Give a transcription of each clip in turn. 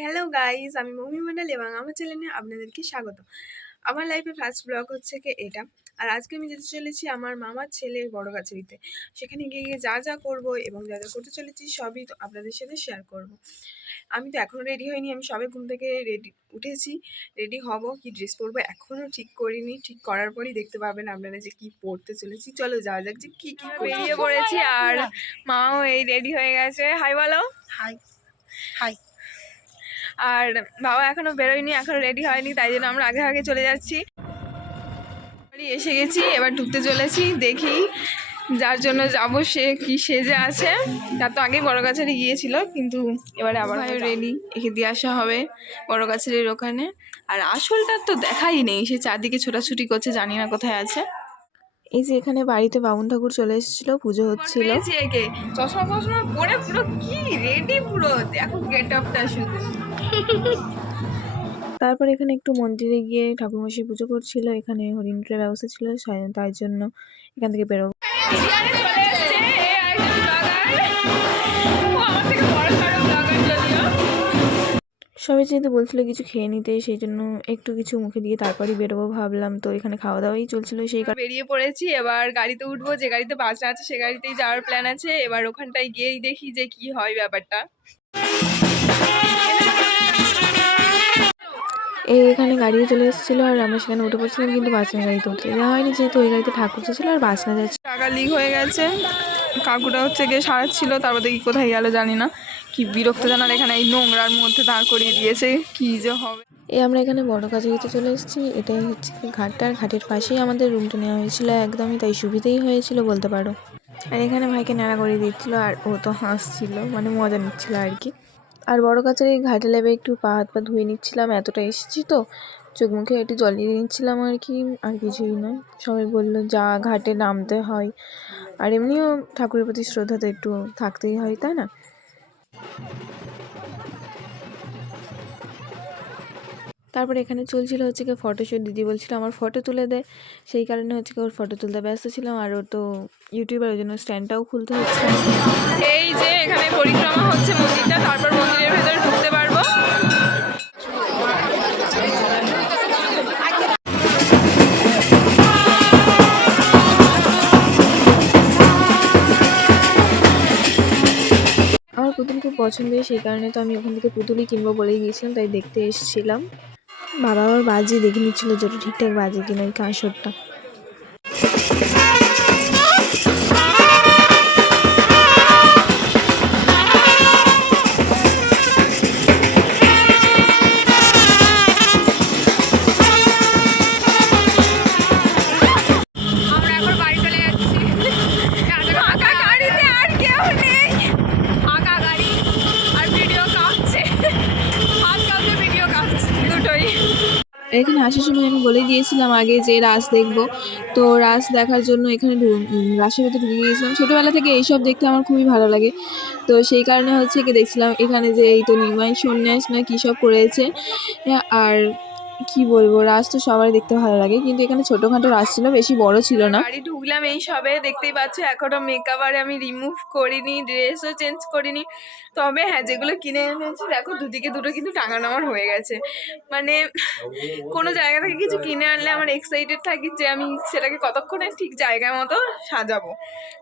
Hello guys, আমি মৌমি মন্ডল এবং আমার চ্যানেলে আপনাদেরকে স্বাগত। আমার লাইফে ফার্স্ট ব্লগ হচ্ছে কি এটা। আর আজকে আমি যেতে চলেছি আমার মামার ছেলের বড় গাছড়িতে। সেখানে গিয়ে যা যা করব এবং যা যা করতে চলেছি সবই তো আপনাদের সাথে শেয়ার করব। আমি তো এখনও রেডি হইনি, আমি সবে ঘুম থেকে উঠেছি। রেডি হব, কি ড্রেস পরবো এখনও ঠিক করিনি। ঠিক করার পরই দেখতে পাবেন আপনারা যে কি পরতে চলেছি। চলো যাওয়া যাক যে কি কি বেরিয়ে পড়েছি। আর মাও এই রেডি হয়ে গেছে। হাই বলো। High high. আর বাবা এখনো বেরোয়নি, এখনো রেডি হয়নি, তাই জন্য আমরা আগে আগে চলে যাচ্ছি। এসে গেছি, এবার ঢুকতে চলেছি। দেখি যার জন্য যাবো সে কি সেজে আছে। তার তো আগেই বড় গাছারি গিয়েছিল, কিন্তু এবারে আবার রেডি, একে দিয়ে আসা হবে বড় গাছারির ওখানে। আর আসলটা তো দেখাই নেই, সে চারদিকে ছোটাছুটি করছে, জানি না কোথায় আছে। এই যে এখানে বাড়িতে বামুন ঠাকুর চলে এসেছিল, পুজো হচ্ছিল। একে চশমা ফশমা পরে পুরো কি রেডি, পুরো দেখো গেট আপটা শুধু। তারপর এখানে একটু মন্দিরে গিয়ে ঠাকুরমশাই পুজো করছিল। এখানে হরিণের ব্যবস্থা ছিল, তাই জন্য এখান থেকে বেরোবো। সবাই যেহেতু বলছিল কিছু খেয়ে নিতে, সেই জন্য একটু কিছু মুখে দিয়ে তারপরই বেরোবো ভাবলাম। তো এখানে খাওয়া দাওয়াই চলছিল, সেই কারণে বেরিয়ে পড়েছি। এবার গাড়িতে উঠবো, যে গাড়িতে বাসা আছে সে গাড়িতেই যাওয়ার প্ল্যান আছে। এবার ওখানটায় গিয়েই দেখি যে কি হয় ব্যাপারটা। এখানে গাড়িও চলে এসেছিলো আর আমরা সেখানে উঠে পড়ছিলাম, কিন্তু বাসনা গাড়িতে উঠতে দেওয়া হয়নি, যেহেতু ওই গাড়িতে ঠাকুর ছিল আর বাসনা যাচ্ছে। টাকা লিক হয়ে গেছে, কাকুটা হচ্ছে গিয়ে সারাচ্ছিল, তারপর দেখি কোথায় গেল জানি না। কি বিরক্ত জানার, এখানে এই নোংরার মধ্যে দাঁড় করিয়ে দিয়েছে, কি যে হবে। আমরা এখানে বড় কাছারিতে চলে এসেছি। এটাই হচ্ছে ঘাটটা, ঘাটের পাশেই আমাদের রুমটা নেওয়া হয়েছিল একদমই, তাই সুবিধেই হয়েছিল বলতে পারো। আর এখানে ভাইকে নাড়া করিয়ে দিচ্ছিল আর ও তো হাসছিল, মানে মজা নিচ্ছিল আর কি। আর বড় কাছারি ঘাটে লেবে একটু পা হাত পা ধুয়ে নিচ্ছিলাম, এতটা এসেছি তো চোখ মুখে একটু জল দিয়ে নিচ্ছিলাম আর কি, আর কিছুই নয়। সবাই বললো যা ঘাটে নামতে হয়, আর এমনিও ঠাকুরের প্রতি শ্রদ্ধা তো একটু থাকতেই হয়, তাই না? তারপরে এখানে চলছিল হচ্ছে কি ফটোশ্যুট। দিদি বলছিল আমার ফটো তুলে দেয়, সেই কারণে হচ্ছে কি ওর ফটো তুলতে ব্যস্ত ছিলাম। আর ওর তো ইউটিউবের, ওই জন্য স্ট্যান্ডটাও খুলতে হচ্ছে। এই যে এখানে পরিক্রমা হচ্ছে মন্দিরটা, তারপর মন্দিরের ভেতরে ঢুকতে পারবো। আমার পুতুল খুব পছন্দের, সেই কারণে তো আমি ওখান থেকে পুতুলই কিনবো বলেই গিয়েছিলাম, তাই দেখতে এসেছিলাম। বাবা আবার বাজি দেখে নিচ্ছিল যে ওটা ঠিকঠাক বাজে কিনা, ওই কাঁসরটা। এখানে আসার সময় আমি বলেই দিয়েছিলাম আগে যে রাস দেখবো, তো রাস দেখার জন্য এখানে রাসের ভিতরে ঢুকে গিয়েছিলাম। ছোটোবেলা থেকে এইসব দেখতে আমার খুবই ভালো লাগে, তো সেই কারণে হচ্ছে কি দেখছিলাম এখানে যে এই তো নিমাই সন্ন্যাস না কী সব করেছে। আর কি বলবো, রাস তো সবাই দেখতে ভালো লাগে, কিন্তু এখানে ছোটোখাটো রাস ছিল, বেশি বড় ছিল না। বাড়ি ঢুকলাম এই সবে, দেখতেই পাচ্ছ এখনো মেকআপ আর আমি রিমুভ করিনি, ড্রেসও চেঞ্জ করিনি। তবে হ্যাঁ, যেগুলো কিনে এনেছি দেখো দুদিকে দুটো কিন্তু টাঙানো আমার হয়ে গেছে। মানে কোনো জায়গা থেকে কিছু কিনে আনলে আমার এক্সাইটেড থাকি যে আমি সেটাকে কতক্ষণে ঠিক জায়গার মতো সাজাবো।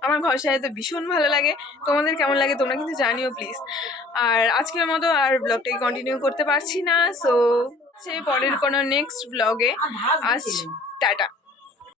আমার ঘর সাজাতে ভীষণ ভালো লাগে। তোমাদের কেমন লাগে তোমরা কিন্তু জানিও প্লিজ। আর আজকের মতো আর ব্লগটাকে কন্টিনিউ করতে পারছি না, সো সে পরের কোনো নেক্সট ব্লগে। আজ টাটা।